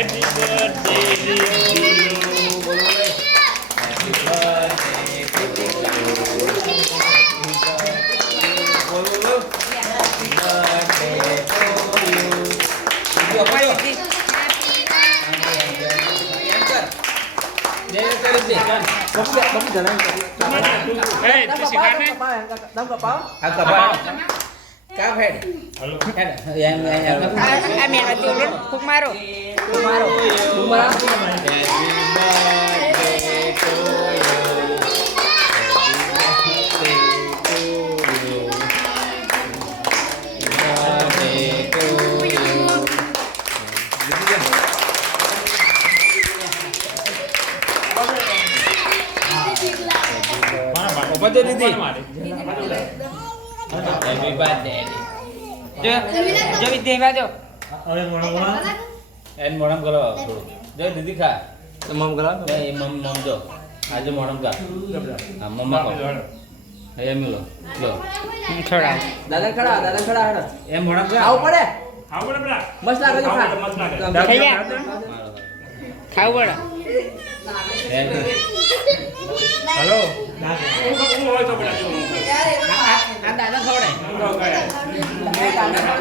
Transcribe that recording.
Happy birthday બોલો happy birthday બોલો happy birthday Betul Didi. Happy birthday. જો વિદ્યા બાજો En મોણમ કરો થોડું. જો દીદી ખા. તો મમ કરો. એ મમ જો. આજે મોણમ ખા. હા મમ્મા ખા. એ મિલો. લો. ખડા દાદા ખડા હેડો એ મોણમ ખા. આવું પડે પેલા મસ્ત લાગે છે ખા મસ્ત લાગે થઈ ગયા ખાવું પડે હેલો હોય તો પેલા આ દાદા ખવડાય જો